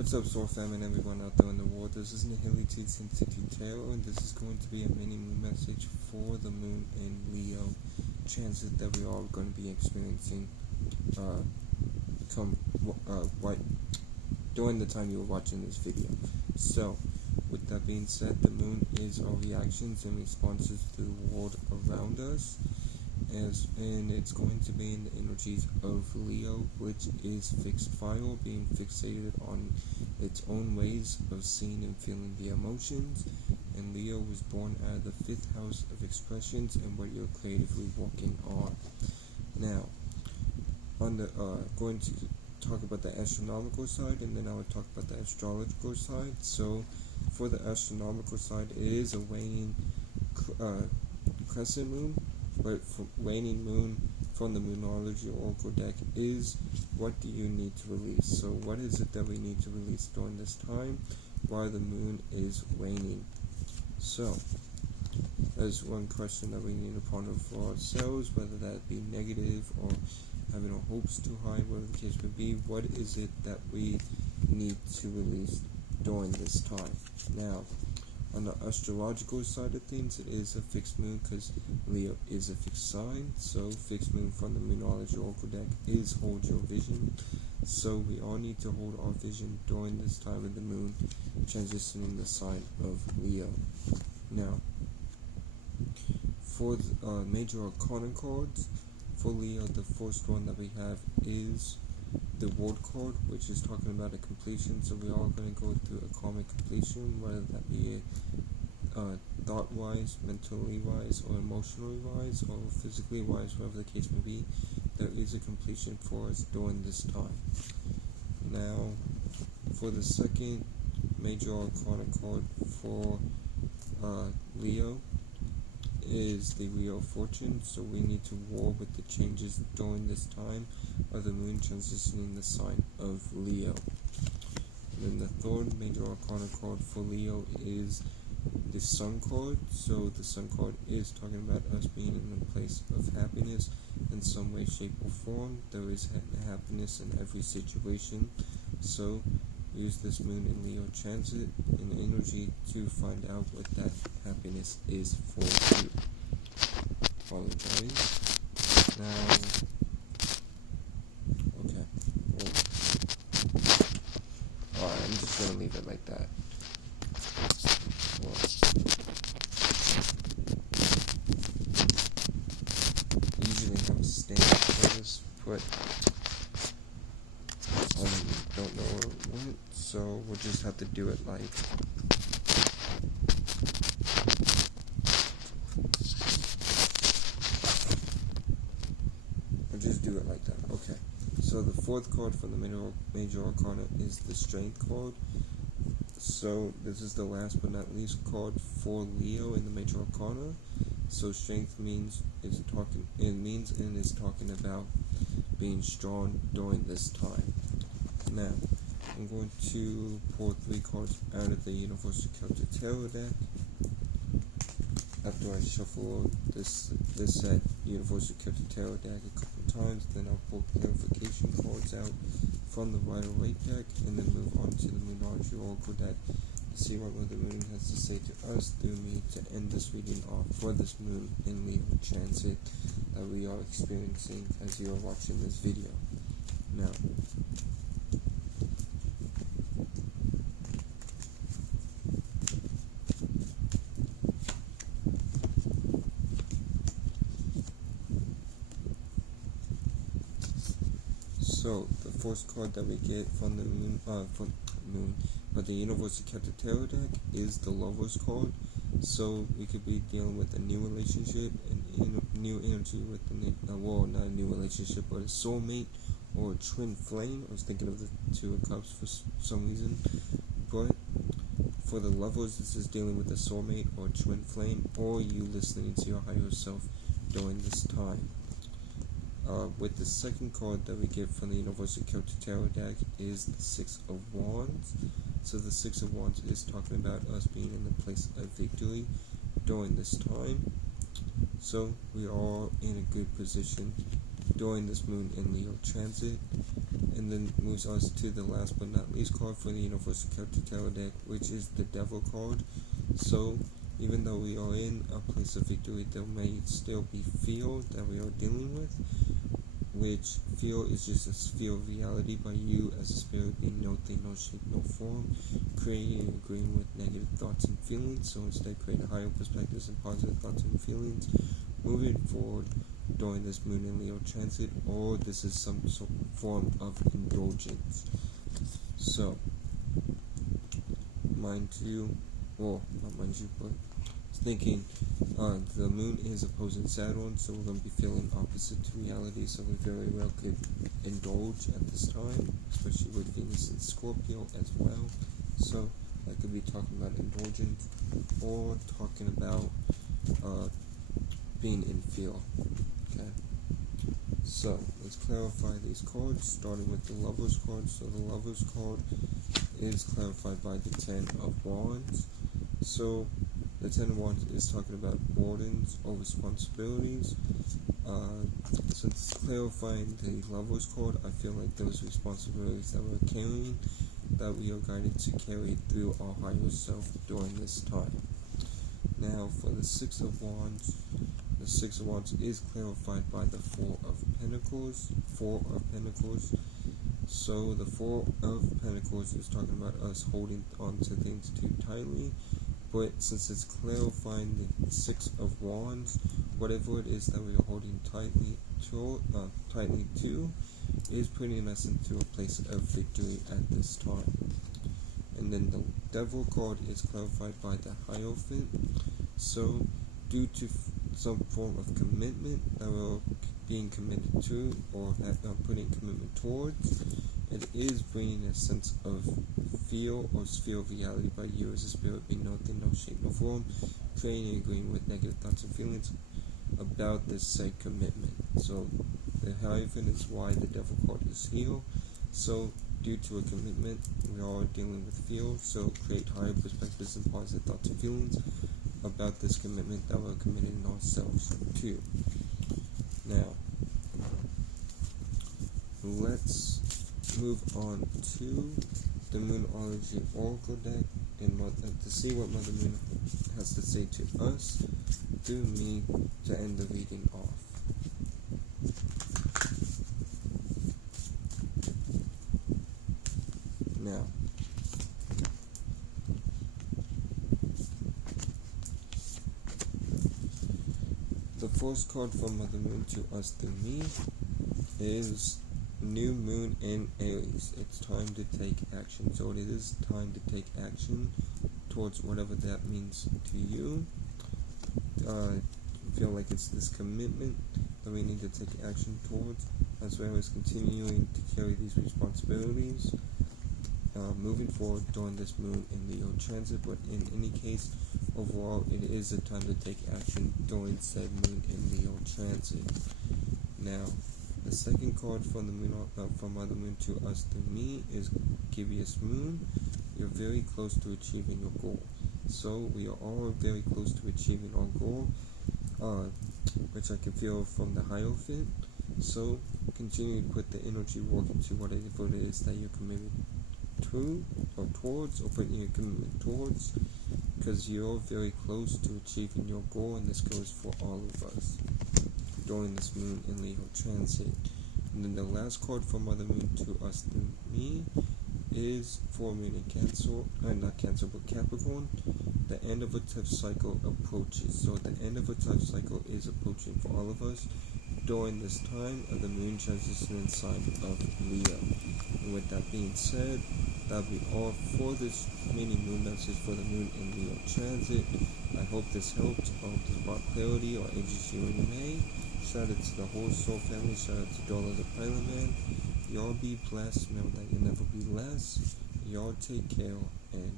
What's up, Soul Fam and everyone out there in the world? This is Nihility Sensitive Tarot, and this is going to be a mini moon message for the moon in Leo transit that we are going to be experiencing during the time you're watching this video. So, with that being said, the moon is our reactions and responses to the world around us. And it's going to be in the energies of Leo, which is fixed fire, being fixated on its own ways of seeing and feeling the emotions. And Leo was born out of the 5th house of expressions and what you're creatively working on. Now, going to talk about the astronomical side, and then I will talk about the astrological side. So, for the astronomical side, it is a waning crescent moon. But for waning moon from the Moonology Oracle deck is, what do you need to release? So what is it that we need to release during this time while the moon is waning? So there's one question that we need to ponder for ourselves, whether that be negative or having our hopes too high, whatever the case may be. What is it that we need to release during this time? Now, on the astrological side of things, it is a fixed moon because Leo is a fixed sign. So fixed moon from the Moonology Oracle deck is hold your vision. So we all need to hold our vision during this time of the moon transitioning the sign of Leo. Now, for the major arcana cards, for Leo, the first one that we have is the World card, which is talking about a completion. So we are going to go through a karmic completion, whether that be thought-wise, mentally-wise, or emotionally-wise, or physically-wise, whatever the case may be. There is a completion for us during this time. Now, for the second major arcana card for Leo is the Wheel of Fortune. So we need to war with the changes during this time of the moon transitioning the sign of Leo. And then the third major arcana card for Leo is the Sun card. So the Sun card is talking about us being in a place of happiness in some way, shape, or form. There is happiness in every situation. So use this moon in Leo transit and energy to find out what that happiness is for you. Apologize. Now, okay. Alright, I'm just gonna leave it like that. I usually have a stand for this, but don't know where it went, so we'll just have to do it like that. Okay, so the fourth card from the major arcana is the Strength card. So this is the last but not least card for Leo in the major arcana. So strength is talking about being strong during this time. Now, I'm going to pull 3 cards out of the Universal Celtic Tarot deck. After I shuffle this set Universal Celtic Tarot deck a couple times, then I'll pull clarification cards out from the Rider-Waite deck, and then move on to the Moonology Oracle deck to see what the moon has to say to us through me to end this reading off for this moon in Leo transit that we are experiencing as you are watching this video. Now, so the first card that we get from the the Universal Celtic Tarot deck is the Lover's card. So we could be dealing with a new relationship and new energy with not a new relationship, but a soulmate or a twin flame. I was thinking of the 2 of Cups for some reason, but for the lovers, this is dealing with a soulmate or a twin flame, or you listening to your higher self during this time. With the second card that we get from the Universal Celtic Tarot deck is the 6 of Wands. So the 6 of Wands is talking about us being in the place of victory during this time. So we are in a good position during this moon in Leo transit. and then moves us to the last but not least card for the Universal Character Tarot deck, which is the Devil card. So, even though we are in a place of victory, there may still be fear that we are dealing with, which fear is just a sphere of reality by you as a spirit being no thing, no shape, no form, creating and agreeing with negative thoughts and feelings. So instead create higher perspectives and positive thoughts and feelings moving forward during this Moon in Leo transit, or this is some sort of form of indulgence. So, mind you, well, not mind you, but thinking the Moon is opposing Saturn, so we're going to be feeling opposite to reality, so we very well could indulge at this time, especially with Venus in Scorpio as well. So I could be talking about indulgence or talking about being in fear. Okay, so let's clarify these cards, starting with the Lover's card. So the Lover's card is clarified by the Ten of Wands. So the Ten of Wands is talking about burdens or responsibilities. Since clarifying the Lover's card, I feel like those responsibilities that we're carrying, that we are guided to carry through our higher self during this time. Now, for the Six of Wands, the Six of Wands is clarified by the Four of Pentacles. So the Four of Pentacles is talking about us holding on to things too tightly. But since it's clarifying the Six of Wands, whatever it is that we are holding tightly to is putting us into a place of victory at this time. And then the Devil card is clarified by the Hierophant. So, due to some form of commitment that we're being committed to, or putting commitment towards, it is bringing a sense of feel or sphere of reality by you as a spirit being no thing, no shape, no form, creating and agreeing with negative thoughts and feelings about this said commitment. So the Hierophant is why the Devil card is here. So due to a commitment, we are dealing with fear, so create higher perspectives and positive thoughts and feelings about this commitment that we're committing ourselves to. Now, let's move on to the Moonology Oracle deck and to see what Mother Moon has to say to us through me to end the reading off. Now, the first card from Mother Moon to us through me is New Moon in Aries. It's time to take action. So it is time to take action towards whatever that means to you. I feel like it's this commitment that we need to take action towards, as well as continuing to carry these responsibilities moving forward during this Moon in Leo transit. But in any case, overall, it is a time to take action during said Moon in Leo transit. Now, the second card from the Moon, from Mother Moon to us through me is Gibeus Moon. You're very close to achieving your goal. So we are all very close to achieving our goal, which I can feel from the Hierophant. So continue to put the energy work into whatever it is that you're committed to or towards, or putting your commitment towards, because you're very close to achieving your goal, and this goes for all of us during this Moon in Leo transit. And then the last card from Mother Moon to us through me is for Moon in Cancer, not Cancer, but Capricorn. The end of a tough cycle approaches. So the end of a tough cycle is approaching for all of us during this time of the Moon transition in sign of Leo. And with that being said, that'll be all for this mini moon message for the Moon in Leo transit. I hope this helped. I hope this brought clarity or edges you in your way. Shout out to the whole Soul family. Shout out to Dollar the Pilot Man. Y'all be blessed. Remember that you'll never be less. Y'all take care and